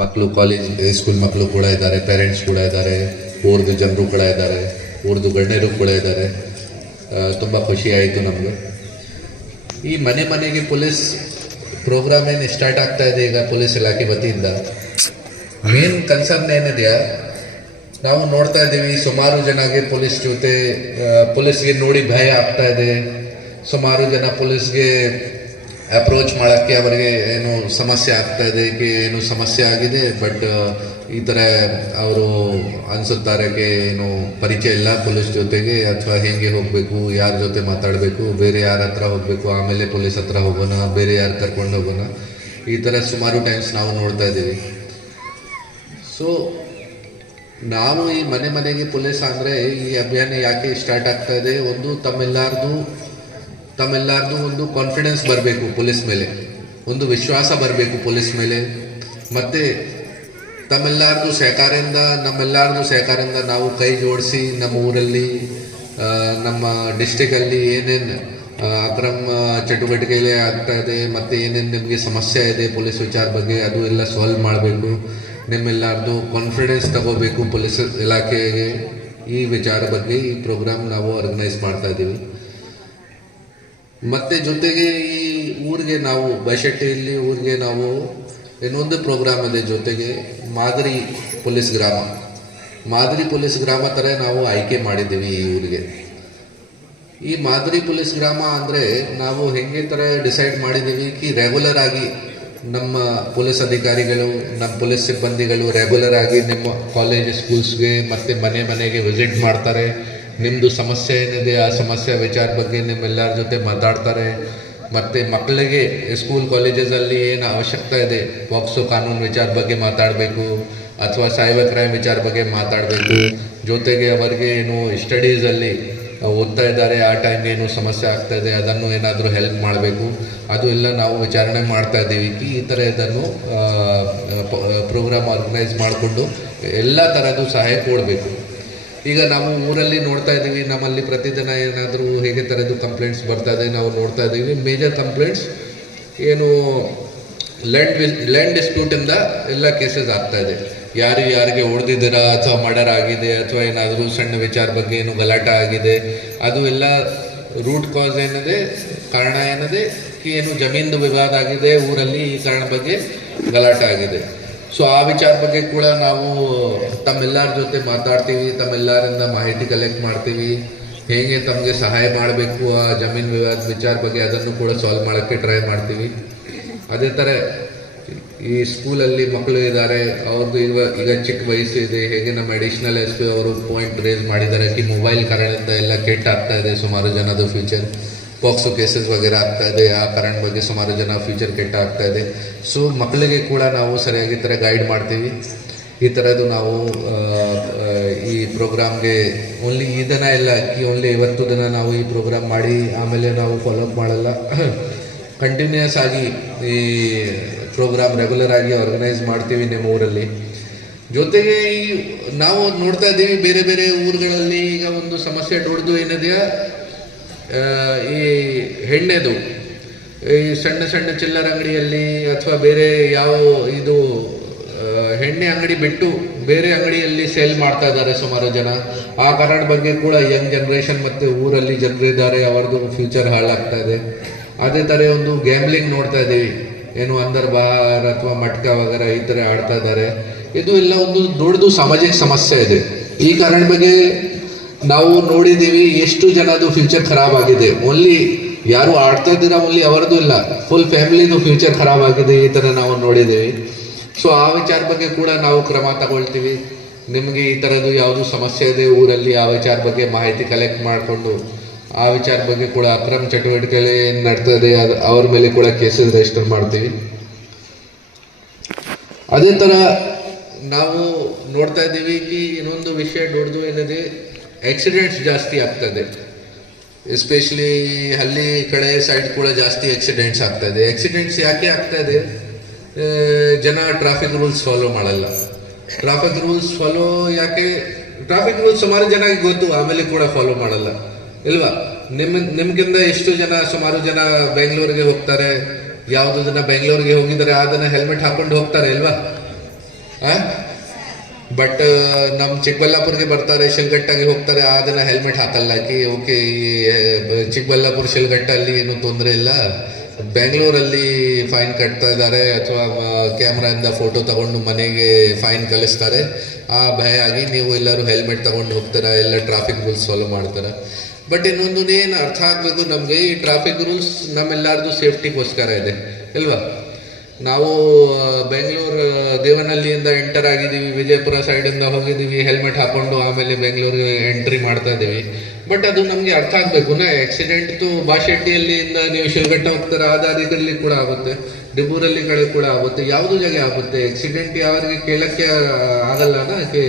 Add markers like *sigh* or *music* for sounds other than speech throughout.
ಮಕ್ಕಳು college school ಮಕ್ಕಳು ಕೂಡ ಇದ್ದಾರೆ ಪೇರೆಂಟ್ಸ್ ಕೂಡ ಇದ್ದಾರೆ ಊರ್ದು ಜನರು ಕೂಡ ಇದ್ದಾರೆ ಊರ್ದು ಗಣ್ಯರು ಕೂಡ ಇದ್ದಾರೆ. ತುಂಬ ಖುಷಿ ಆಯಿತು ನಮಗೆ. ಈ ಮನೆ ಮನೆಗೆ ಪೊಲೀಸ್ ಪ್ರೋಗ್ರಾಮ್ ಏನು ಸ್ಟಾರ್ಟ್ ಆಗ್ತಾ ಇದೆ ಈಗ ಪೊಲೀಸ್ ಇಲಾಖೆ ವತಿಯಿಂದ? ಮೇನ್ ಕನ್ಸರ್ನ್ ಏನಿದೆಯಾ? ನಾವು ನೋಡ್ತಾ ಇದ್ದೀವಿ ಸುಮಾರು ಜನಗೆ ಪೊಲೀಸ್ ಜೊತೆ ಆ, ಪೊಲೀಸ್ಗೆ ನೋಡಿ ಭಯ ಆಗ್ತಾ ಇದೆ. ಸುಮಾರು ಜನ ಪೊಲೀಸ್ಗೆ ಅಪ್ರೋಚ್ ಮಾಡೋಕ್ಕೆ ಅವರಿಗೆ ಏನು ಸಮಸ್ಯೆ ಆಗ್ತಾ ಇದೆ ಏನು ಸಮಸ್ಯೆ ಆಗಿದೆ, ಬಟ್, ಈ ಥರ ಅವರು ಅನಿಸುತ್ತಾರೆ ಕೆ ಏನು ಪರಿಚಯ ಇಲ್ಲ ಪೊಲೀಸ್ ಜೊತೆಗೆ, ಅಥವಾ ಹೇಗೆ ಹೋಗಬೇಕು, ಯಾರ ಜೊತೆ ಮಾತಾಡಬೇಕು, ಬೇರೆ ಯಾರ ಹತ್ರ ಹೋಗಬೇಕು, ಆಮೇಲೆ ಪೊಲೀಸ್ ಹತ್ರ ಹೋಗೋಣ, ಬೇರೆ ಯಾರು ಕರ್ಕೊಂಡು ಹೋಗೋಣ, ಈ ಥರ ಸುಮಾರು ಟೈಮ್ಸ್ ನಾವು ನೋಡ್ತಾ ಇದ್ದೀವಿ. ಸೊ ನಾವು ಈ ಮನೆ ಮನೆಗೆ ಪೊಲೀಸ್ ಅಂದರೆ ಈ ಅಭಿಯಾನ ಯಾಕೆ ಸ್ಟಾರ್ಟ್ ಆಗ್ತಾ ಇದೆ? ಒಂದು, ತಮ್ಮೆಲ್ಲಾರ್ದು ತಮ್ಮೆಲ್ಲಾರ್ದು ಒಂದು ಕಾನ್ಫಿಡೆನ್ಸ್ ಬರಬೇಕು ಪೊಲೀಸ್ ಮೇಲೆ. ಒಂದು ವಿಶ್ವಾಸ ಬರಬೇಕು ಪೊಲೀಸ್ ಮೇಲೆ. ಮತ್ತು ತಮ್ಮೆಲ್ಲರದು ಸಹಕಾರದಿಂದ, ನಮ್ಮೆಲ್ಲರದು ಸಹಕಾರದಿಂದ ನಾವು ಕೈ ಜೋಡಿಸಿ ನಮ್ಮ ಊರಲ್ಲಿ ನಮ್ಮ ಡಿಸ್ಟಿಕಲ್ಲಿ ಏನೇನು ಅಕ್ರಮ ಚಟುವಟಿಕೆಗಳೇ ಆಗ್ತಾ ಇದೆ, ಮತ್ತು ಏನೇನು ನಿಮಗೆ ಸಮಸ್ಯೆ ಇದೆ ಪೊಲೀಸ್ ವಿಚಾರ ಬಗ್ಗೆ, ಅದು ಎಲ್ಲ ಸಾಲ್ವ್ ಮಾಡಬೇಕು. ನಿಮ್ಮೆಲ್ಲರದು ಕಾನ್ಫಿಡೆನ್ಸ್ ತಗೋಬೇಕು ಪೊಲೀಸ್ ಇಲಾಖೆಗೆ ಈ ವಿಚಾರ ಬಗ್ಗೆ, ಈ ಪ್ರೋಗ್ರಾಮ್ ನಾವು ಆರ್ಗನೈಸ್ ಮಾಡ್ತಾ ಇದ್ದೀವಿ. ಮತ್ತೆ ಜೊತೆಗೆ ಈ ಊರಿಗೆ ನಾವು, ಬೈಶೆಟ್ಟಿಯಲ್ಲಿ ಊರಿಗೆ ನಾವು ಇನ್ನೊಂದು ಪ್ರೋಗ್ರಾಮ್ ಇದೆ ಜೊತೆಗೆ ಮಾದರಿ ಪೊಲೀಸ್ ಗ್ರಾಮ. ಮಾದರಿ ಪೊಲೀಸ್ ಗ್ರಾಮ ಥರ ನಾವು ಆಯ್ಕೆ ಮಾಡಿದ್ದೀವಿ ಈ ಊರಿಗೆ. ಈ ಮಾದರಿ ಪೊಲೀಸ್ ಗ್ರಾಮ ಅಂದರೆ ನಾವು ಹೆಂಗೆ ಥರ ಡಿಸೈಡ್ ಮಾಡಿದ್ದೀವಿ ಕಿ ರೆಗ್ಯುಲರ್ ಆಗಿ ನಮ್ಮ ಪೊಲೀಸ್ ಅಧಿಕಾರಿಗಳು, ನಮ್ಮ ಪೊಲೀಸ್ ಸಿಬ್ಬಂದಿಗಳು ರೆಗ್ಯುಲರ್ ಆಗಿ ನಿಮ್ಮ ಕಾಲೇಜ್ ಸ್ಕೂಲ್ಸ್ಗೆ ಮತ್ತು ಮನೆ ಮನೆಗೆ ವಿಸಿಟ್ ಮಾಡ್ತಾರೆ. ನಿಮ್ಮದು ಸಮಸ್ಯೆ ಏನಿದೆ, ಆ ಸಮಸ್ಯೆ ವಿಚಾರ ಬಗ್ಗೆ ನಿಮ್ಮೆಲ್ಲರ ಜೊತೆ ಮಾತಾಡ್ತಾರೆ. ಮತ್ತು ಮಕ್ಕಳಿಗೆ ಸ್ಕೂಲ್ ಕಾಲೇಜಸಲ್ಲಿ ಏನು ಅವಶ್ಯಕತೆ ಇದೆ? ಪಾಕ್ಸೋ ಕಾನೂನು ವಿಚಾರ ಬಗ್ಗೆ ಮಾತಾಡಬೇಕು, ಅಥವಾ ಸೈಬರ್ ಕ್ರೈಮ್ ವಿಚಾರ ಬಗ್ಗೆ ಮಾತಾಡಬೇಕು. ಜೊತೆಗೆ ಅವರಿಗೆ ಏನು ಸ್ಟಡೀಸಲ್ಲಿ ಓದ್ತಾ ಇದ್ದಾರೆ, ಆ ಟೈಮ್ಗೆ ಏನು ಸಮಸ್ಯೆ ಆಗ್ತಾ ಅದನ್ನು ಏನಾದರೂ ಹೆಲ್ಪ್ ಮಾಡಬೇಕು. ಅದು ಎಲ್ಲ ನಾವು ವಿಚಾರಣೆ ಮಾಡ್ತಾ ಇದ್ದೀವಿ. ಈ ಥರ ಇದನ್ನು ಪ್ರೋಗ್ರಾಮ್ ಆರ್ಗನೈಸ್ ಮಾಡಿಕೊಂಡು ಎಲ್ಲ ಥರದ್ದು ಸಹಾಯ ಕೊಡಬೇಕು. ಈಗ ನಾವು ಊರಲ್ಲಿ ನೋಡ್ತಾ ಇದ್ದೀವಿ, ನಮ್ಮಲ್ಲಿ ಪ್ರತಿದಿನ ಏನಾದರೂ ಹೇಗೆ ಥರದ್ದು ಕಂಪ್ಲೇಂಟ್ಸ್ ಬರ್ತಾ ಇದೆ, ನಾವು ನೋಡ್ತಾ ಇದ್ದೀವಿ. ಮೇಜರ್ ಕಂಪ್ಲೇಂಟ್ಸ್ ಏನು ಲ್ಯಾಂಡ್ ಲ್ಯಾಂಡ್ ಡಿಸ್ಪ್ಯೂಟಿಂದ ಎಲ್ಲ ಕೇಸಸ್ ಆಗ್ತಾ ಇದೆ. ಯಾರು ಯಾರಿಗೆ ಹೊಡೆದಿದ್ದೀರಾ, ಅಥವಾ ಮರ್ಡರ್ ಆಗಿದೆ, ಅಥವಾ ಏನಾದರೂ ಸಣ್ಣ ವಿಚಾರ ಬಗ್ಗೆ ಏನು ಗಲಾಟ ಆಗಿದೆ, ಅದು ಎಲ್ಲ ರೂಟ್ ಕಾಸ್ ಏನಿದೆ, ಕಾರಣ ಏನಿದೆ, ಏನು ಜಮೀನು ವಿವಾದ ಆಗಿದೆ, ಊರಲ್ಲಿ ಈ ಕಾರಣ ಬಗ್ಗೆ ಗಲಾಟೆ ಆಗಿದೆ. ಸೊ ಆ ವಿಚಾರ ಬಗ್ಗೆ ಕೂಡ ನಾವು ತಮ್ಮೆಲ್ಲರ ಜೊತೆ ಮಾತಾಡ್ತೀವಿ, ತಮ್ಮೆಲ್ಲರಿಂದ ಮಾಹಿತಿ ಕಲೆಕ್ಟ್ ಮಾಡ್ತೀವಿ. ಹೇಗೆ ತಮಗೆ ಸಹಾಯ ಮಾಡಬೇಕು ಆ ಜಮೀನು ವಿವಾದ ವಿಚಾರ ಬಗ್ಗೆ ಅದನ್ನು ಕೂಡ ಸಾಲ್ವ್ ಮಾಡೋಕ್ಕೆ ಟ್ರೈ ಮಾಡ್ತೀವಿ. ಅದೇ ಥರ ಈ ಸ್ಕೂಲಲ್ಲಿ ಮಕ್ಕಳು ಇದ್ದಾರೆ ಅವ್ರದ್ದು ಈಗ ಈಗ ಚಿಕ್ಕ ವಯಸ್ಸು ಇದೆ ಹೇಗೆ ನಮ್ಮ ಅಡಿಷನಲ್ ಎಸ್ ಪಿ ಅವರು ಪಾಯಿಂಟ್ ರೇಸ್ ಮಾಡಿದ್ದಾರೆ, ಈ ಮೊಬೈಲ್ ಕಾರಣದಿಂದ ಎಲ್ಲ ಕೆಟ್ಟಾಗ್ತಾ ಇದೆ ಸುಮಾರು ಜನದ ಫ್ಯೂಚರ್ ಪಾಕ್ಸೋ ಕೇಸಸ್ ವಗೇರೆ ಆಗ್ತಾ ಇದೆ, ಆ ಕರೆಂಟ್ ಬಗ್ಗೆ ಸುಮಾರು ಜನ ಫ್ಯೂಚರ್ ಕೆಟ್ಟ ಆಗ್ತಾ ಇದೆ. ಸೊ ಮಕ್ಕಳಿಗೆ ಕೂಡ ನಾವು ಸರಿಯಾಗಿ ಥರ ಗೈಡ್ ಮಾಡ್ತೀವಿ. ಈ ಥರದ್ದು ನಾವು ಈ ಪ್ರೋಗ್ರಾಮ್ಗೆ ಓನ್ಲಿ ಈ ದಿನ ಎಲ್ಲ ಅಕ್ಕಿ ಓನ್ಲಿ ಇವತ್ತು ದಿನ ನಾವು ಈ ಪ್ರೋಗ್ರಾಮ್ ಮಾಡಿ ಆಮೇಲೆ ನಾವು ಫಾಲೋಅಪ್ ಮಾಡಲ್ಲ. *coughs* ಕಂಟಿನ್ಯೂಸ್ ಆಗಿ ಈ ಪ್ರೋಗ್ರಾಮ್ ರೆಗ್ಯುಲರ್ ಆಗಿ ಆರ್ಗನೈಸ್ ಮಾಡ್ತೀವಿ ನಿಮ್ಮ ಊರಲ್ಲಿ. ಜೊತೆಗೆ ಈ ನಾವು ನೋಡ್ತಾ ಇದ್ದೀವಿ, ಬೇರೆ ಬೇರೆ ಊರುಗಳಲ್ಲಿ ಈಗ ಒಂದು ಸಮಸ್ಯೆ ದೊಡ್ಡದು ಏನಿದೆಯಾ? ಈ ಹೆಣ್ಣೆದು, ಈ ಸಣ್ಣ ಸಣ್ಣ ಚಿಲ್ಲರ್ ಅಂಗಡಿಯಲ್ಲಿ ಅಥವಾ ಬೇರೆ ಯಾವ ಇದು ಹೆಣ್ಣೆ ಅಂಗಡಿ ಬಿಟ್ಟು ಬೇರೆ ಅಂಗಡಿಯಲ್ಲಿ ಸೇಲ್ ಮಾಡ್ತಾ ಇದ್ದಾರೆ ಸುಮಾರು ಜನ. ಆ ಕಾರಣ ಬಗ್ಗೆ ಕೂಡ ಯಂಗ್ ಜನ್ರೇಷನ್ ಮತ್ತು ಊರಲ್ಲಿ ಜನರಿದ್ದಾರೆ ಅವ್ರದ್ದು ಫ್ಯೂಚರ್ ಹಾಳಾಗ್ತಾ ಇದೆ. ಅದೇ ಥರ ಒಂದು ಗ್ಯಾಮ್ಲಿಂಗ್ ನೋಡ್ತಾ ಇದ್ದೀವಿ. ಏನು ಅಂದರ್ ಬಾರ್ ಅಥವಾ ಮಟ್ಕ ವಗರ ಈ ಥರ ಆಡ್ತಾ ಇದ್ದಾರೆ. ಇದು ಎಲ್ಲ ಒಂದು ದೊಡ್ಡದು ಸಾಮಾಜಿಕ ಸಮಸ್ಯೆ ಇದೆ. ಈ ಕಾರಣ ಬಗ್ಗೆ ನಾವು ನೋಡಿದ್ದೀವಿ ಎಷ್ಟು ಜನದು ಫ್ಯೂಚರ್ ಖರಾಬ್ ಆಗಿದೆ. ಓನ್ಲಿ ಯಾರು ಆಡ್ತಾ ಇದ್ದೀರಾ ಓನ್ಲಿ ಅವರದು ಇಲ್ಲ. ಫುಲ್ ಫ್ಯಾಮಿಲಿದು ಫ್ಯೂಚರ್ ಖರಾಬ್ ಆಗಿದೆ ಈ ಥರ ನಾವು ನೋಡಿದ್ದೀವಿ. ಸೊ ಆ ವಿಚಾರ ಬಗ್ಗೆ ಕೂಡ ನಾವು ಕ್ರಮ ತಗೊಳ್ತೀವಿ. ನಿಮಗೆ ಈ ಥರದ್ದು ಯಾವುದು ಸಮಸ್ಯೆ ಇದೆ ಊರಲ್ಲಿ, ಆ ವಿಚಾರ ಬಗ್ಗೆ ಮಾಹಿತಿ ಕಲೆಕ್ಟ್ ಮಾಡಿಕೊಂಡು, ಆ ವಿಚಾರ ಬಗ್ಗೆ ಕೂಡ ಅಕ್ರಮ ಚಟುವಟಿಕೆಗಳು ಏನು ನಡ್ತದೆ ಅದು, ಅವ್ರ ಮೇಲೆ ಕೂಡ ಕೇಸಸ್ ರಿಜಿಸ್ಟರ್ ಮಾಡ್ತೀವಿ. ಅದೇ ಥರ ನಾವು ನೋಡ್ತಾ ಇದ್ದೀವಿ. ಈ ಇನ್ನೊಂದು ವಿಷಯ ದೊಡ್ಡದು ಏನಿದೆ ಆಕ್ಸಿಡೆಂಟ್ಸ್ ಜಾಸ್ತಿ ಆಗ್ತದೆ. ಎಸ್ಪೆಷಲಿ ಹಳ್ಳಿ ಕಡೆ ಸೈಡ್ ಕೂಡ ಜಾಸ್ತಿ ಆಕ್ಸಿಡೆಂಟ್ಸ್ ಆಗ್ತದೆ. ಆಕ್ಸಿಡೆಂಟ್ಸ್ ಯಾಕೆ ಆಗ್ತದೆ? ಜನ ಟ್ರಾಫಿಕ್ ರೂಲ್ಸ್ ಫಾಲೋ ಮಾಡಲ್ಲ. ಟ್ರಾಫಿಕ್ ರೂಲ್ಸ್ ಫಾಲೋ ಯಾಕೆ? ಟ್ರಾಫಿಕ್ ರೂಲ್ಸ್ ಸುಮಾರು ಜನಕ್ಕೆ ಗೊತ್ತು, ಆಮೇಲೆ ಕೂಡ ಫಾಲೋ ಮಾಡಲ್ಲ. ಇಲ್ವಾ? ನಿಮ್ಮ ನಿಮ್ಗಿಂತ ಎಷ್ಟು ಜನ, ಸುಮಾರು ಜನ ಬೆಂಗಳೂರಿಗೆ ಹೋಗ್ತಾರೆ? ಯಾವುದೋ ಜನ ಬೆಂಗಳೂರಿಗೆ ಹೋಗಿದ್ದಾರೆ ಅದನ್ನ ಹೆಲ್ಮೆಟ್ ಹಾಕೊಂಡು ಹೋಗ್ತಾರೆ, ಇಲ್ವಾ? ಬಟ್ ನಮ್ಮ ಚಿಕ್ಕಬಳ್ಳಾಪುರ್ಗೆ ಬರ್ತಾರೆ ಶಿಲ್ಘಟ್ಟಾಗೆ ಹೋಗ್ತಾರೆ, ಆ ದಿನ ಹೆಲ್ಮೆಟ್ ಹಾಕಲ್ಲ. ಕಿ, ಓಕೆ ಚಿಕ್ಕಬಳ್ಳಾಪುರ ಶಿಲ್ಘಟ್ಟಲ್ಲಿ ಏನು ತೊಂದರೆ ಇಲ್ಲ. ಬೆಂಗಳೂರಲ್ಲಿ ಫೈನ್ ಕಟ್ತಾ ಇದ್ದಾರೆ, ಅಥವಾ ಕ್ಯಾಮ್ರಾಯಿಂದ ಫೋಟೋ ತಗೊಂಡು ಮನೆಗೆ ಫೈನ್ ಕಳಿಸ್ತಾರೆ. ಆ ಭಯ ಆಗಿ ನೀವು ಎಲ್ಲರೂ ಹೆಲ್ಮೆಟ್ ತಗೊಂಡು ಹೋಗ್ತೀರಾ, ಎಲ್ಲ ಟ್ರಾಫಿಕ್ ರೂಲ್ಸ್ ಫಾಲೋ ಮಾಡ್ತೀರಾ. ಬಟ್ ಇನ್ನೊಂದು ಏನು ಅರ್ಥ ಆಗಬೇಕು ನಮಗೆ, ಈ ಟ್ರಾಫಿಕ್ ರೂಲ್ಸ್ ನಮ್ಮೆಲ್ಲರದು ಸೇಫ್ಟಿಗೋಸ್ಕರ ಇದೆ, ಇಲ್ವಾ? ನಾವು ಬೆಂಗಳೂರು ದೇವನಹಳ್ಳಿಯಿಂದ ಎಂಟರ್ ಆಗಿದ್ದೀವಿ, ವಿಜಯಪುರ ಸೈಡಿಂದ ಹೋಗಿದ್ದೀವಿ ಹೆಲ್ಮೆಟ್ ಹಾಕೊಂಡು ಆಮೇಲೆ ಬೆಂಗಳೂರಿಗೆ ಎಂಟ್ರಿ ಮಾಡ್ತಾ ಇದ್ದೀವಿ. ಬಟ್ ಅದು ನಮಗೆ ಅರ್ಥ ಆಗಬೇಕು, ನಾ ಆಕ್ಸಿಡೆಂಟ್ ಬಾಶೆಟ್ಟಿಯಲ್ಲಿಂದ ನೀವು ಶಿವಘಟ್ಟ ಹೋಗ್ತಾರೆ, ಆ ಕೂಡ ಆಗುತ್ತೆ ಡಿಬೂರಲ್ಲಿ ಕಡೆ ಕೂಡ ಆಗುತ್ತೆ, ಯಾವುದು ಜಾಗ ಆಗುತ್ತೆ ಆಕ್ಸಿಡೆಂಟ್ ಯಾರಿಗೆ ಕೇಳೋಕ್ಕೆ ಆಗಲ್ಲ ಅದಕ್ಕೆ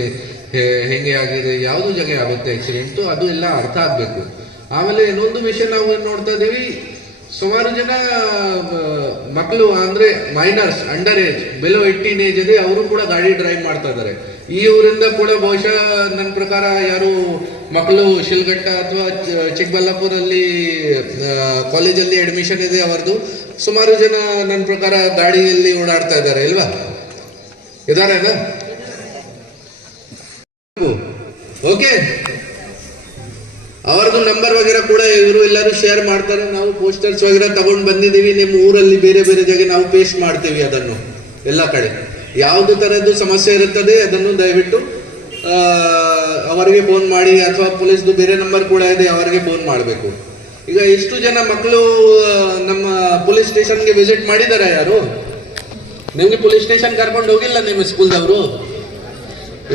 ಹೆಂಗೆ ಆಗಿದೆ, ಯಾವುದು ಜಾಗ ಆಗುತ್ತೆ ಆಕ್ಸಿಡೆಂಟು ಅದು ಎಲ್ಲ ಅರ್ಥ ಆಗಬೇಕು. ಆಮೇಲೆ ಇನ್ನೊಂದು ವಿಷಯ ನಾವು ನೋಡ್ತಾ ಇದ್ದೀವಿ ಸುಮಾರು ಜನ ಮಕ್ಕಳು ಅಂದ್ರೆ minors under age below eighteen age ಇದೆ ಅವರು ಕೂಡ ಗಾಡಿ ಡ್ರೈವ್ ಮಾಡ್ತಾ ಇದ್ದಾರೆ. ಈ ಊರಿಂದ ಕೂಡ ಬಹುಶಃ ನನ್ನ ಪ್ರಕಾರ ಯಾರು ಮಕ್ಕಳು ಶಿಲ್ಘಟ್ಟ ಅಥವಾ ಚಿಕ್ಕಬಳ್ಳಾಪುರಲ್ಲಿ ಕಾಲೇಜಲ್ಲಿ ಅಡ್ಮಿಷನ್ ಇದೆ ಅವರದು. ಸುಮಾರು ಜನ ನನ್ನ ಪ್ರಕಾರ ಗಾಡಿಯಲ್ಲಿ ಓಡಾಡ್ತಾ ಇದ್ದಾರೆ ಇಲ್ವಾ? ಇದಾರೆ. ಓಕೆ. ಅವ್ರದ್ದು ನಂಬರ್ ವಗೇರ ಕೂಡ ಇವರು ಎಲ್ಲರೂ ಶೇರ್ ಮಾಡ್ತಾರೆ. ನಾವು ಪೋಸ್ಟರ್ಸ್ ವಗೇರ ತಗೊಂಡು ಬಂದಿದ್ದೀವಿ. ನಿಮ್ಮ ಊರಲ್ಲಿ ಬೇರೆ ಬೇರೆ ಜಾಗ ನಾವು ಪೇಸ್ಟ್ ಮಾಡ್ತೀವಿ ಅದನ್ನು. ಎಲ್ಲ ಕಡೆ. ಯಾವುದು ತರದ್ದು ಸಮಸ್ಯೆ ಇರುತ್ತದೆ ಅದನ್ನು ದಯವಿಟ್ಟು ಅವರಿಗೆ ಫೋನ್ ಮಾಡಿ ಅಥವಾ ಪೊಲೀಸ್ದು ಬೇರೆ ನಂಬರ್ ಕೂಡ ಇದೆ ಅವರಿಗೆ ಫೋನ್ ಮಾಡಬೇಕು. ಈಗ ಎಷ್ಟು ಜನ ಮಕ್ಕಳು ನಮ್ಮ ಪೊಲೀಸ್ ಸ್ಟೇಷನ್ಗೆ ವಿಸಿಟ್ ಮಾಡಿದ್ದಾರೆ ಯಾರು? ನಿಮಗೆ ಪೊಲೀಸ್ ಸ್ಟೇಷನ್ ಕರ್ಕೊಂಡು ಹೋಗಿಲ್ಲ ನಿಮ್ಮ ಸ್ಕೂಲ್ದವರು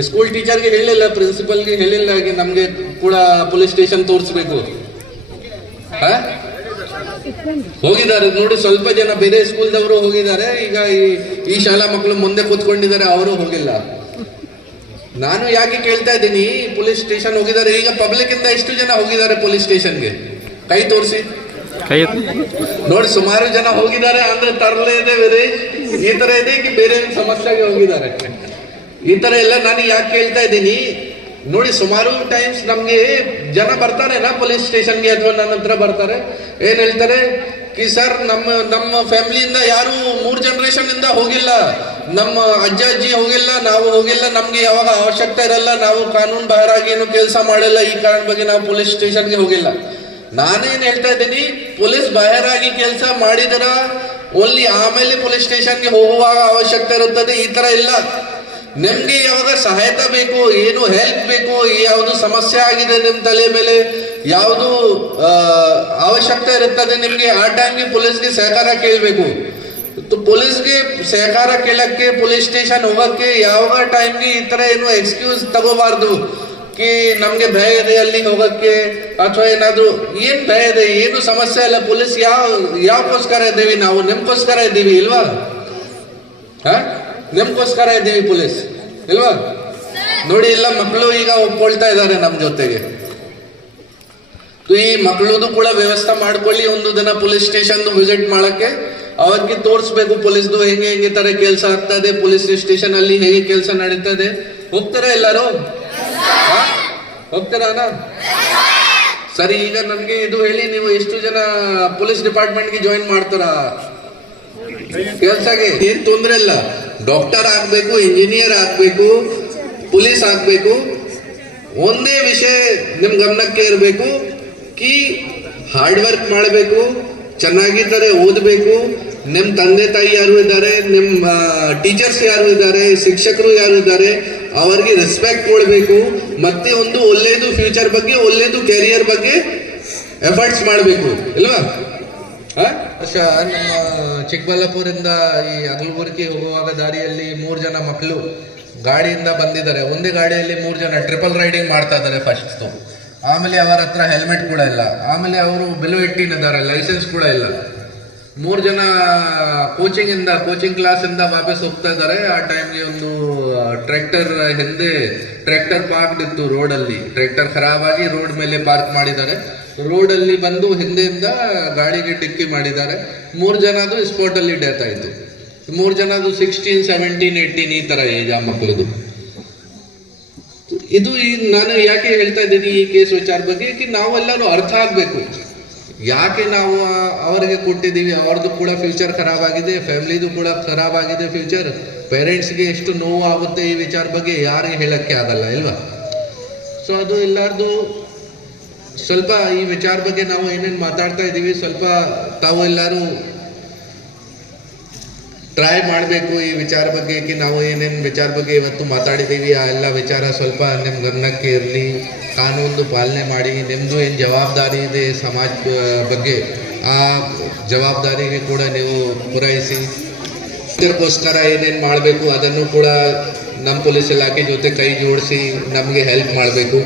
ಸ್ಕೂಲ್ ಟೀಚರ್ಗೆ ಹೇಳಿಲ್ಲ ಪ್ರಿನ್ಸಿಪಲ್ಗೆ ಹೇಳಿಲ್ಲ ಹಾಗೆ ನಮ್ಗೆ ಕೂಡ ಪೊಲೀಸ್ ಸ್ಟೇಷನ್ ತೋರಿಸ್ಬೇಕು? ಹೋಗಿದ್ದಾರೆ ನೋಡಿ ಸ್ವಲ್ಪ ಜನ ಬೇರೆ ಸ್ಕೂಲ್ದವರು ಹೋಗಿದ್ದಾರೆ ಈಗ ಈ ಶಾಲಾ ಮಕ್ಕಳು ಮುಂದೆ ಕೂತ್ಕೊಂಡಿದ್ದಾರೆ ಅವರು ಹೋಗಿಲ್ಲ. ನಾನು ಯಾಕೆ ಕೇಳ್ತಾ ಇದ್ದೀನಿ ಪೊಲೀಸ್ ಸ್ಟೇಷನ್ ಹೋಗಿದ್ದಾರೆ ಈಗ ಪಬ್ಲಿಕ್ ಇಂದ ಎಷ್ಟು ಜನ ಹೋಗಿದ್ದಾರೆ ಪೊಲೀಸ್ ಸ್ಟೇಷನ್ಗೆ ಕೈ ತೋರಿಸಿ. ನೋಡಿ ಸುಮಾರು ಜನ ಹೋಗಿದ್ದಾರೆ ಅಂದ್ರೆ ತರಲೇ ಇದೆ ಬೇರೆ ಈ ತರ ಇದೆ ಬೇರೆ ಸಮಸ್ಯೆಗೆ ಹೋಗಿದ್ದಾರೆ. ಈ ತರ ಎಲ್ಲ ನಾನು ಯಾಕೆ ಕೇಳ್ತಾ ಇದ್ದೀನಿ? ನೋಡಿ, ಸುಮಾರು ಟೈಮ್ಸ್ ನಮ್ಗೆ ಜನ ಬರ್ತಾರೆ ನಾ ಪೊಲೀಸ್ ಸ್ಟೇಷನ್ಗೆ ಅಥವಾ ನನ್ನ ಹತ್ರ ಬರ್ತಾರೆ. ಏನ್ ಹೇಳ್ತಾರೆ? ಕಿ ಸರ್, ನಮ್ಮ ನಮ್ಮ ಫ್ಯಾಮಿಲಿಯಿಂದ ಯಾರು ಮೂರು ಜನರೇಷನ್ ಇಂದ ಹೋಗಿಲ್ಲ. ನಮ್ಮ ಅಜ್ಜ, ಅಜ್ಜಿ ಹೋಗಿಲ್ಲ, ನಾವು ಹೋಗಿಲ್ಲ. ನಮ್ಗೆ ಯಾವಾಗ ಅವಶ್ಯಕತೆ ಇರಲ್ಲ, ನಾವು ಕಾನೂನು ಬಾಹಿರಾಗಿ ಏನು ಕೆಲಸ ಮಾಡಿಲ್ಲ, ಈ ಕಾರಣ ಬಗ್ಗೆ ನಾವು ಪೊಲೀಸ್ ಸ್ಟೇಷನ್ಗೆ ಹೋಗಿಲ್ಲ. ನಾನೇನು ಹೇಳ್ತಾ ಇದ್ದೀನಿ? ಪೊಲೀಸ್ ಬಾಹಿರಾಗಿ ಕೆಲಸ ಮಾಡಿದರ, ಓನ್ಲಿ ಆಮೇಲೆ ಪೊಲೀಸ್ ಸ್ಟೇಷನ್ಗೆ ಹೋಗುವಾಗ ಅವಶ್ಯಕತೆ ಇರುತ್ತದೆ, ಈ ತರ ಇಲ್ಲ. ನಿಮ್ಗೆ ಯಾವಾಗ ಸಹಾಯತ ಬೇಕು, ಏನು ಹೆಲ್ಪ್ ಬೇಕು, ಯಾವುದು ಸಮಸ್ಯೆ ಆಗಿದೆ ನಿಮ್ಮ ತಲೆ ಮೇಲೆ, ಯಾವುದು ಅವಶ್ಯಕತೆ ಇರುತ್ತದೆ ನಿಮಗೆ, ಆ ಟೈಮ್ಗೆ ಪೊಲೀಸ್ಗೆ ಸಹಕಾರ ಕೇಳಬೇಕು. ಪೊಲೀಸ್ಗೆ ಸಹಕಾರ ಕೇಳಕ್ಕೆ ಪೊಲೀಸ್ ಸ್ಟೇಷನ್ ಹೋಗಕ್ಕೆ ಯಾವಾಗ ಟೈಮ್ಗೆ ಈ ಥರ ಏನು ಎಕ್ಸ್ಕ್ಯೂಸ್ ತಗೋಬಾರ್ದು? ಕಿ, ನಮಗೆ ಭಯ ಇದೆ ಅಲ್ಲಿ ಹೋಗಕ್ಕೆ, ಅಥವಾ ಏನಾದರೂ, ಏನು ಭಯ ಇದೆ, ಏನು ಸಮಸ್ಯೆ ಇಲ್ಲ, ಪೊಲೀಸ್ ಯಾವ ಯಾವಕ್ಕೋಸ್ಕರ ಇದ್ದೀವಿ ನಾವು ನಿಮ್ಗೋಸ್ಕರ ಇದ್ದೀವಿ, ಇಲ್ವಾ? ಹ? ನಿಮ್ಗೋಸ್ಕರ ಇದ್ದೀವಿ ಪೊಲೀಸ್, ಇಲ್ವಾ? ನೋಡಿ, ಇಲ್ಲ, ಮಕ್ಕಳು ಈಗ ಒಪ್ಕೊಳ್ತಾ ಇದ್ದಾರೆ ನಮ್ಮ ಜೊತೆಗೆ. ಈ ಮಕ್ಕಳದು ಕೂಡ ವ್ಯವಸ್ಥೆ ಮಾಡ್ಕೊಳ್ಳಿ, ಒಂದು ದಿನ ಪೊಲೀಸ್ ಸ್ಟೇಷನ್ ವಿಸಿಟ್ ಮಾಡಕ್ಕೆ. ಅವ್ರಿಗೆ ತೋರಿಸ್ಬೇಕು ಪೊಲೀಸ್ದು ಹೆಂಗೆ ಹೆಂಗೆ ತರ ಕೆಲಸ ಆಗ್ತದೆ ಪೊಲೀಸ್ ಸ್ಟೇಷನ್ ಅಲ್ಲಿ ಹೇಗೆ ಕೆಲಸ ನಡೀತದೆ ಹೋಗ್ತಾರಾ ಎಲ್ಲರೂ? ಹಾ? ಹೋಗ್ತಾರಾ ಸರಿ, ಈಗ ನನಗೆ ಇದು ಹೇಳಿ, ನೀವು ಎಷ್ಟು ಜನ ಪೊಲೀಸ್ ಡಿಪಾರ್ಟ್ಮೆಂಟ್ಗೆ ಜಾಯಿನ್ ಮಾಡ್ತಾರ? ಕೆಲ್ಸಗೆ ಏನ್ ತೊಂದ್ರೆ ಇಲ್ಲ. ಡಾಕ್ಟರ್ ಆಗ್ಬೇಕು, ಇಂಜಿನಿಯರ್ ಆಗ್ಬೇಕು, ಪೊಲೀಸ್ ಆಗ್ಬೇಕು, ಒಂದೇ ವಿಷಯ ನಿಮ್ ಗಮನಕ್ಕೆ ಇರಬೇಕು, ಕಿ ಹಾರ್ಡ್ ವರ್ಕ್ ಮಾಡಬೇಕು, ಚೆನ್ನಾಗಿದ್ದರೆ ಓದಬೇಕು ನಿಮ್ಮ ತಂದೆ ತಾಯಿ ಯಾರು ಇದ್ದಾರೆ ನಿಮ್ಮ ಟೀಚರ್ಸ್ ಯಾರು ಇದ್ದಾರೆ, ಶಿಕ್ಷಕರು ಯಾರು ಇದ್ದಾರೆ, ಅವರಿಗೆ ರೆಸ್ಪೆಕ್ಟ್ ಕೊಡಬೇಕು, ಮತ್ತೆ ಒಂದು ಒಳ್ಳೆಯದು ಫ್ಯೂಚರ್ ಬಗ್ಗೆ, ಒಳ್ಳೆಯದು ಕೆರಿಯರ್ ಬಗ್ಗೆ ಎಫರ್ಟ್ಸ್ ಮಾಡಬೇಕು, ಇಲ್ವಾ? ನಮ್ಮ ಚಿಕ್ಕಬಳ್ಳಾಪುರದಿಂದ ಈ ಅಗಲಬುರ್ಗಿ ಹೋಗುವಾಗ ದಾರಿಯಲ್ಲಿ ಮೂರು ಜನ ಮಕ್ಕಳು ಗಾಡಿಯಿಂದ ಬಂದಿದ್ದಾರೆ. ಒಂದೇ ಗಾಡಿಯಲ್ಲಿ ಮೂರು ಜನ ಟ್ರಿಪಲ್ ರೈಡಿಂಗ್ ಮಾಡ್ತಾ ಇದ್ದಾರೆ ಫಸ್ಟ್ ಆಮೇಲೆ ಅವರ ಹತ್ರ ಹೆಲ್ಮೆಟ್ ಕೂಡ ಇಲ್ಲ. ಆಮೇಲೆ ಅವರು ಬೆಲು ಇಟ್ಟಿನಿದ್ದಾರೆ ಲೈಸೆನ್ಸ್ ಕೂಡ ಇಲ್ಲ. ಮೂರು ಜನ ಕೋಚಿಂಗ್ ಇಂದ ಕೋಚಿಂಗ್ ಕ್ಲಾಸ್ ಇಂದ ವಾಪಸ್ ಹೋಗ್ತಾ ಇದ್ದಾರೆ. ಆ ಟೈಮ್ಗೆ ಒಂದು ಟ್ರ್ಯಾಕ್ಟರ್ ಹಿಂದೆ ಟ್ರ್ಯಾಕ್ಟರ್ ಪಾರ್ಕ್ ಇತ್ತು ರೋಡ್ ಅಲ್ಲಿ. ಟ್ರ್ಯಾಕ್ಟರ್ ಖರಾಬಾಗಿ ರೋಡ್ ಮೇಲೆ ಪಾರ್ಕ್ ಮಾಡಿದ್ದಾರೆ. ರೋಡ್ ಅಲ್ಲಿ ಬಂದು ಹಿಂದೆಯಿಂದ ಗಾಡಿಗೆ ಡಿಕ್ಕಿ ಮಾಡಿದ್ದಾರೆ. ಮೂರು ಜನದು ಸ್ಪಾಟ್ ಅಲ್ಲಿ ಡೆತ್ ಆಯ್ತು. ಮೂರು ಜನದು ಸಿಕ್ಸ್ಟೀನ್ ಸೆವೆಂಟೀನ್ ಏಯ್ಟೀನ್ ಈ ತರ ಏಜ್ ಆ ಮಕ್ಕಳದು ಇದು ನಾನು ಯಾಕೆ ಹೇಳ್ತಾ ಇದ್ದೀನಿ ಈ ಕೇಸ್ ವಿಚಾರ ಬಗ್ಗೆ? ನಾವೆಲ್ಲರೂ ಅರ್ಥ ಆಗ್ಬೇಕು. ಯಾಕೆ ನಾವು ಅವರಿಗೆ ಕೊಟ್ಟಿದ್ದೀವಿ? ಅವ್ರದ್ದು ಕೂಡ ಫ್ಯೂಚರ್ ಖರಾಬ್ ಆಗಿದೆ ಫ್ಯಾಮಿಲಿದು ಕೂಡ ಖರಾಬ್ ಆಗಿದೆ ಫ್ಯೂಚರ್ ಪೇರೆಂಟ್ಸ್ಗೆ ಎಷ್ಟು ನೋವು ಆಗುತ್ತೆ ಈ ವಿಚಾರ ಬಗ್ಗೆ ಯಾರಿಗೆ ಹೇಳಕ್ಕೆ ಆಗಲ್ಲ, ಇಲ್ವಾ? ಸೊ ಅದು ಎಲ್ಲಾರ್ದು ಸ್ವಲ್ಪ ಈ ವಿಚಾರ ಬಗ್ಗೆ ನಾವು ಏನೇನು ಮಾತಾಡ್ತಾ ಇದ್ದೀವಿ ಸ್ವಲ್ಪ ತಾವು ಎಲ್ಲರೂ ಟ್ರೈ ಮಾಡಬೇಕು ಈ ವಿಚಾರ ಬಗ್ಗೆ ನಾವು ಏನೇನು ವಿಚಾರ ಬಗ್ಗೆ ಇವತ್ತು ಮಾತಾಡಿದ್ದೀವಿ ಆ ಎಲ್ಲ ವಿಚಾರ ಸ್ವಲ್ಪ ನಿಮ್ಮ ಗಮನಕ್ಕೆ ಇರಲಿ. ಕಾನೂನು ಪಾಲನೆ ಮಾಡಿ ನಿಮ್ಮದು ಏನು ಜವಾಬ್ದಾರಿ ಇದೆ ಸಮಾಜ ಬಗ್ಗೆ, ಆ ಜವಾಬ್ದಾರಿಗೆ ಕೂಡ ನೀವು ಪೂರೈಸಿ. ಇದಕ್ಕೋಸ್ಕರ ಏನೇನು ಮಾಡಬೇಕು ಅದನ್ನು ಕೂಡ ನಮ್ಮ ಪೊಲೀಸ್ ಇಲಾಖೆ ಜೊತೆ ಕೈ ಜೋಡಿಸಿ ನಮಗೆ ಹೆಲ್ಪ್ ಮಾಡಬೇಕು.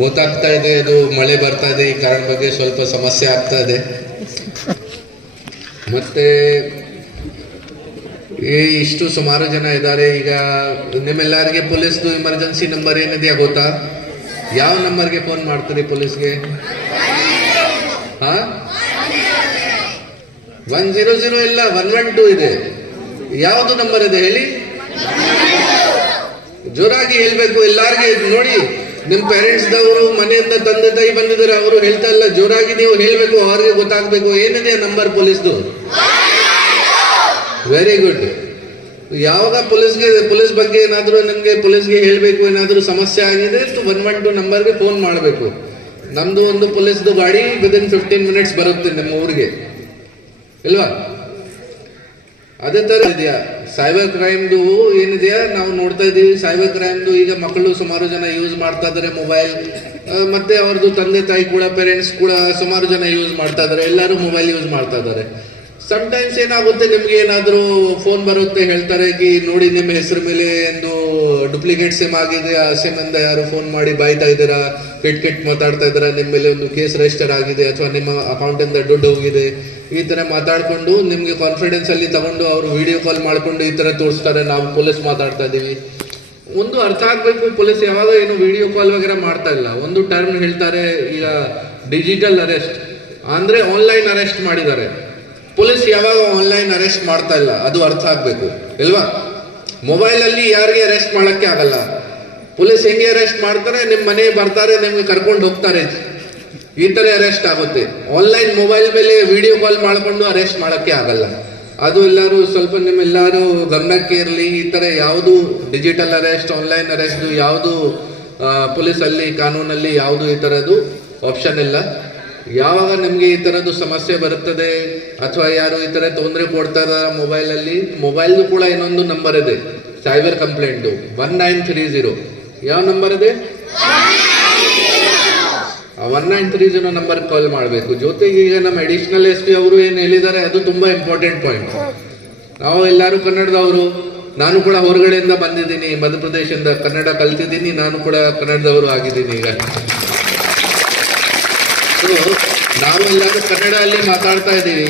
ಗೊತ್ತಾಗ್ತಾ ಇದೆ, ಇದು ಮಳೆ ಬರ್ತಾ ಇದೆ, ಈ ಕಾರಣ ಬಗ್ಗೆ ಸ್ವಲ್ಪ ಸಮಸ್ಯೆ ಆಗ್ತಾ ಇದೆ. ಮತ್ತೆ ಇಷ್ಟು ಸುಮಾರು ಜನ ಇದ್ದಾರೆ, ಈಗ ನಿಮ್ಮೆಲ್ಲರಿಗೆ ಪೊಲೀಸ್ದು ಎಮರ್ಜೆನ್ಸಿ ನಂಬರ್ ಏನಿದೆಯಾ ಗೊತ್ತಾ? ಯಾವ ನಂಬರ್ಗೆ ಫೋನ್ ಮಾಡ್ತೀರಿ ಪೊಲೀಸ್ಗೆ? ಹಾ? ಒನ್ ಜೀರೋ ಜೀರೋ ಇಲ್ಲ ಒನ್ ಒನ್ ಟೂ ಇದೆ. ಯಾವುದು ನಂಬರ್ ಇದೆ ಹೇಳಿ? ಜೋರಾಗಿ ಹೇಳ್ಬೇಕು, ಎಲ್ಲಾರ್ಗೆ ನೋಡಿ. ನಿಮ್ ಪೇರೆಂಟ್ಸ್ ದವರು ಮನೆಯಿಂದ ತಂದೆ ತಾಯಿ ಬಂದಿದ್ದಾರೆ, ಅವರು ಹೇಳ್ತಾ ಇಲ್ಲ, ಜೋರಾಗಿ ನೀವು ಹೇಳ್ಬೇಕು, ಅವ್ರಿಗೆ ಗೊತ್ತಾಗಬೇಕು. ಏನಿದೆ ನಂಬರ್ ಪೊಲೀಸ್ದು ವೆರಿ ಗುಡ್ ಯಾವಾಗ ಪೊಲೀಸ್ಗೆ ಪೊಲೀಸ್ ಬಗ್ಗೆ ಏನಾದರೂ ನಿಮಗೆ ಪೊಲೀಸ್ಗೆ ಹೇಳಬೇಕು, ಏನಾದರೂ ಸಮಸ್ಯೆ ಆಗಿದೆ ಒನ್ ಒನ್ ಟು ನಂಬರ್ಗೆ ಫೋನ್ ಮಾಡಬೇಕು. ನಮ್ಮದು ಒಂದು ಪೊಲೀಸ್ದು ಗಾಡಿ ವಿದಿನ್ ಫಿಫ್ಟೀನ್ ಮಿನಿಟ್ಸ್ ಬರುತ್ತೆ ನಿಮ್ಮ ಊರಿಗೆ. ಇಲ್ವಾ? ಅದೇ ಥರ ಇದೆಯಾ? ಸೈಬರ್ ಕ್ರೈಮ್ದು ಏನಿದೆಯಾ ನಾವು ನೋಡ್ತಾ ಇದ್ದೀವಿ ಸೈಬರ್ ಕ್ರೈಮ್ದು ಈಗ ಮಕ್ಕಳು ಸುಮಾರು ಜನ ಯೂಸ್ ಮಾಡ್ತಾ ಇದ್ದಾರೆ ಮೊಬೈಲ್ ಮತ್ತೆ ಅವ್ರದ್ದು ತಂದೆ ತಾಯಿ ಕೂಡ ಪೇರೆಂಟ್ಸ್ ಕೂಡ ಸುಮಾರು ಜನ ಯೂಸ್ ಮಾಡ್ತಾ ಇದ್ದಾರೆ ಎಲ್ಲರೂ ಮೊಬೈಲ್ ಯೂಸ್ ಮಾಡ್ತಾ ಇದ್ದಾರೆ ಟೈಮ್ಸ್ ಏನಾಗುತ್ತೆ, ನಿಮ್ಗೆ ಏನಾದರೂ ಫೋನ್ ಬರುತ್ತೆ, ಹೇಳ್ತಾರೆ ಕಿ, ನೋಡಿ, ನಿಮ್ಮ ಹೆಸರು ಮೇಲೆ ಒಂದು ಡೂಪ್ಲಿಕೇಟ್ ಸಿಮ್ ಆಗಿದೆ, ಆ ಸಿಮ್ ಇಂದ ಯಾರು ಫೋನ್ ಮಾಡಿ ಬಾಯ್ತಾ ಇದ್ದೀರಾ ಕೆಟ್ಟ ಕೆಟ್ಟ ಮಾತಾಡ್ತಾ ಇದ್ದೀರಾ, ನಿಮ್ಮ ಮೇಲೆ ಒಂದು ಕೇಸ್ ರಿಜಿಸ್ಟರ್ ಆಗಿದೆ, ಅಥವಾ ನಿಮ್ಮ ಅಕೌಂಟಿಂದ ದುಡ್ಡು ಹೋಗಿದೆ ಈ ತರ ಮಾತಾಡ್ಕೊಂಡು ನಿಮಗೆ ಕಾನ್ಫಿಡೆನ್ಸ್ ಅಲ್ಲಿ ತಗೊಂಡು ಅವರು ವಿಡಿಯೋ ಕಾಲ್ ಮಾಡ್ಕೊಂಡು ಈ ತರ ತೋರಿಸ್ತಾರೆ, ನಾವು ಪೊಲೀಸ್ ಮಾತಾಡ್ತಾ ಇದೀವಿ. ಒಂದು ಅರ್ಥ ಆಗಬೇಕು ಪೊಲೀಸ್ ಯಾವಾಗ ಏನು ವಿಡಿಯೋ ಕಾಲ್ ವಗೇರೆ ಮಾಡ್ತಾ ಇಲ್ಲ. ಒಂದು ಟರ್ಮ್ ಹೇಳ್ತಾರೆ, ಈಗ ಡಿಜಿಟಲ್ ಅರೆಸ್ಟ್ ಅಂದ್ರೆ ಆನ್ಲೈನ್ ಅರೆಸ್ಟ್ ಮಾಡಿದ್ದಾರೆ. ಪೊಲೀಸ್ ಯಾವಾಗ ಆನ್ಲೈನ್ ಅರೆಸ್ಟ್ ಮಾಡ್ತಾ ಇಲ್ಲ, ಅದು ಅರ್ಥ ಆಗಬೇಕು, ಇಲ್ವಾ? ಮೊಬೈಲ್ ಅಲ್ಲಿ ಯಾರಿಗೆ ಅರೆಸ್ಟ್ ಮಾಡಕ್ಕೆ ಆಗಲ್ಲ. ಪೊಲೀಸ್ ಹೆಂಗೆ ಅರೆಸ್ಟ್ ಮಾಡ್ತಾರೆ ನಿಮ್ಮ ಮನೆ ಬರ್ತಾರೆ, ನಿಮ್ಗೆ ಕರ್ಕೊಂಡು ಹೋಗ್ತಾರೆ. ಈ ತರ ಅರೆಸ್ಟ್ ಆಗುತ್ತೆ. ಆನ್ಲೈನ್ ಮೊಬೈಲ್ ಮೇಲೆ ವಿಡಿಯೋ ಕಾಲ್ ಮಾಡಿಕೊಂಡು ಅರೆಸ್ಟ್ ಮಾಡಕ್ಕೆ ಆಗಲ್ಲ. ಅದು ಎಲ್ಲರೂ ಸ್ವಲ್ಪ ನಿಮ್ಮೆಲ್ಲರೂ ಗಮನಕ್ಕೆ ಇರಲಿ, ಈ ತರ ಯಾವುದು ಡಿಜಿಟಲ್ ಅರೆಸ್ಟ್ ಆನ್ಲೈನ್ ಅರೆಸ್ಟ್ ಯಾವುದು ಪೊಲೀಸ್ ಅಲ್ಲಿ ಕಾನೂನಲ್ಲಿ ಯಾವುದು ಈ ಥರದ್ದು ಆಪ್ಷನ್ ಇಲ್ಲ. ಯಾವಾಗ ನಿಮ್ಗೆ ಈ ಥರದ್ದು ಸಮಸ್ಯೆ ಬರುತ್ತದೆ ಅಥವಾ ಯಾರು ಈ ತರ ತೊಂದರೆ ಕೊಡ್ತಾ ಇದ್ದಾರೆ ಮೊಬೈಲ್ ಅಲ್ಲಿ ಮೊಬೈಲ್ ಕೂಡ ಇನ್ನೊಂದು ನಂಬರ್ ಇದೆ. Cyber complaint one nine three zero ಯಾವ ನಂಬರ್ ಇದೆ? One nine three zero number call ಮಾಡಬೇಕು. ಜೊತೆಗೆ ಈಗ ನಮ್ಮ ಅಡಿಷನಲ್ ಎಸ್ ಪಿ ಅವರು ಏನು ಹೇಳಿದ್ದಾರೆ ಅದು ತುಂಬಾ ಇಂಪಾರ್ಟೆಂಟ್ ಪಾಯಿಂಟ್ ನಾವು ಎಲ್ಲರೂ ಕನ್ನಡದವರು ನಾನು ಕೂಡ ಹೊರಗಡೆಯಿಂದ ಬಂದಿದ್ದೀನಿ ಮಧ್ಯಪ್ರದೇಶದಿಂದ ಕನ್ನಡ ಕಲ್ತಿದ್ದೀನಿ ನಾನು ಕೂಡ ಕನ್ನಡದವರು ಆಗಿದ್ದೀನಿ ಈಗ. ನಾವು ಎಲ್ಲರೂ ಕನ್ನಡ ಅಲ್ಲಿ ಮಾತಾಡ್ತಾ ಇದ್ದೀವಿ.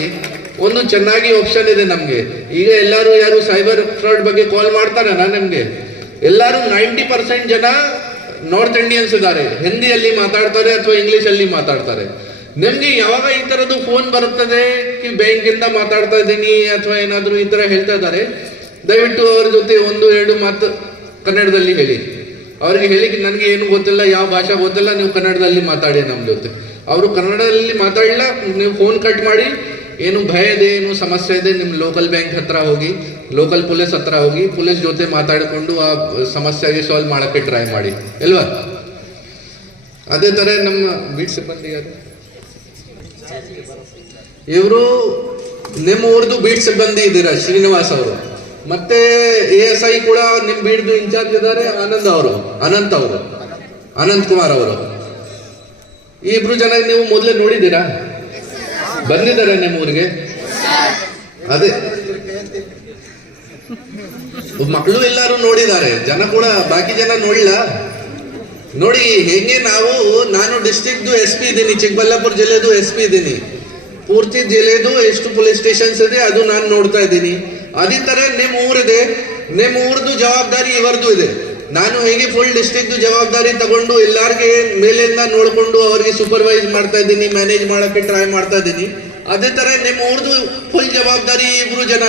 ಒಂದು ಚೆನ್ನಾಗಿ ಆಪ್ಷನ್ ಇದೆ ನಮಗೆ. ಈಗ ಎಲ್ಲರೂ ಯಾರು ಸೈಬರ್ ಫ್ರಾಡ್ ಬಗ್ಗೆ ಕಾಲ್ ಮಾಡ್ತಾರಲ್ಲ ನಿಮಗೆ. ಎಲ್ಲರೂ ನೈಂಟಿ ಪರ್ಸೆಂಟ್ ಜನ ನಾರ್ತ್ ಇಂಡಿಯನ್ಸ್ ಇದ್ದಾರೆ. ಹಿಂದಿಯಲ್ಲಿ ಮಾತಾಡ್ತಾರೆ ಅಥವಾ ಇಂಗ್ಲಿಷ್ ಅಲ್ಲಿ ಮಾತಾಡ್ತಾರೆ. ನಿಮ್ಗೆ ಯಾವಾಗ ಈ ತರದ್ದು ಫೋನ್ ಬರುತ್ತದೆ? ಕಿ ಬ್ಯಾಂಕ್ ಇಂದ ಮಾತಾಡ್ತಾ ಇದ್ದೀನಿ ಅಥವಾ ಏನಾದರೂ ಈ ತರ ಹೇಳ್ತಾ ಇದ್ದಾರೆ? ದಯವಿಟ್ಟು ಅವ್ರ ಜೊತೆ ಒಂದು, ಎರಡು ಮಾತು ಕನ್ನಡದಲ್ಲಿ ಹೇಳಿ. ಅವ್ರಿಗೆ ಹೇಳಿ ನನಗೆ ಏನು ಗೊತ್ತಿಲ್ಲ, ಯಾವ ಭಾಷೆ ಗೊತ್ತಿಲ್ಲ, ನೀವು ಕನ್ನಡದಲ್ಲಿ ಮಾತಾಡಿ ನಮ್ಮ ಜೊತೆ. ಅವರು ಕನ್ನಡದಲ್ಲಿ ಮಾತಾಡಲಿಲ್ಲ, ನೀವು ಫೋನ್ ಕಟ್ ಮಾಡಿ ಏನು ಭಯ ಇದೆ, ಏನು ಸಮಸ್ಯೆ ಇದೆ ನಿಮ್ಮ ಲೋಕಲ್ ಬ್ಯಾಂಕ್ ಹತ್ರ ಹೋಗಿ ಲೋಕಲ್ ಪೊಲೀಸ್ ಹತ್ರ ಹೋಗಿ ಪೊಲೀಸ್ ಜೊತೆ ಮಾತಾಡಿಕೊಂಡು ಆ ಸಮಸ್ಯೆಗೆ ಸಾಲ್ವ್ ಮಾಡೋಕ್ಕೆ ಟ್ರೈ ಮಾಡಿ. ಇಲ್ವಾ? ಅದೇ ಥರ ನಮ್ಮ ಬೀಟ್ ಸಿಬ್ಬಂದಿ ಯಾರು? ಇವರು ನಿಮ್ಮ ಊರ್ದು ಬೀಟ್ ಸಿಬ್ಬಂದಿ ಇದ್ದೀರಾ, ಶ್ರೀನಿವಾಸ್ ಅವರು. ಮತ್ತೆ ಎ ಎಸ್ ಐ ಕೂಡ ನಿಮ್ ಬೀಡ್ದು ಇನ್ಚಾರ್ಜ್ ಇದ್ದಾರೆ, ಆನಂದ್ ಅವರು, ಅನಂತ್ ಅವರು, ಅನಂತ್ ಕುಮಾರ್ ಅವರು. ಇಬ್ರು ಜನ ನೀವು ಮೊದಲೇ ನೋಡಿದ್ದೀರಾ? ಬಂದಿದ್ದಾರೆ ನಿಮ್ಮ ಊರಿಗೆ? ಅದೇ. ಮಕ್ಕಳು ಎಲ್ಲರೂ ನೋಡಿದ್ದಾರೆ. ಜನ ಕೂಡ, ಬಾಕಿ ಜನ ನೋಡಿಲ್ಲ ನೋಡಿ, ಹೆಂಗೆ ನಾವು, ನಾನು ಡಿಸ್ಟಿಕ್ದು ಎಸ್ ಪಿ ಇದ್ದೀನಿ, ಚಿಕ್ಕಬಳ್ಳಾಪುರ ಜಿಲ್ಲೆದು ಎಸ್ ಪಿ ಇದ್ದೀನಿ. ಪೂರ್ತಿ ಜಿಲ್ಲೆದು ಎಷ್ಟು ಪೊಲೀಸ್ ಸ್ಟೇಷನ್ಸ್ ಇದೆ, ಅದು ನಾನು ನೋಡ್ತಾ ಇದ್ದೀನಿ. ಅದೇ ತರ ನಿಮ್ಮ ಊರಿದೆ. ನಿಮ್ಮ ಊರ್ದು ಜವಾಬ್ದಾರಿ ಇವರದು ಇದೆ. ನಾನು ಹೇಗೆ ಫುಲ್ ಡಿಸ್ಟ್ರಿಕ್ಟ್ ಜವಾಬ್ದಾರಿ ತಗೊಂಡು ಎಲ್ಲಾರ್ಗೆ ಮೇಲಿಂದ ನೋಡ್ಕೊಂಡು ಅವರಿಗೆ ಸೂಪರ್ವೈಸ್ ಮಾಡ್ತಾ ಇದ್ದೀನಿ ಮ್ಯಾನೇಜ್ ಮಾಡೋಕ್ಕೆ ಟ್ರೈ ಮಾಡ್ತಾ ಇದ್ದೀನಿ. ಅದೇ ತರ ನಿಮ್ಮ ಊರ್ದು ಫುಲ್ ಜವಾಬ್ದಾರಿ ಇಬ್ರು ಜನ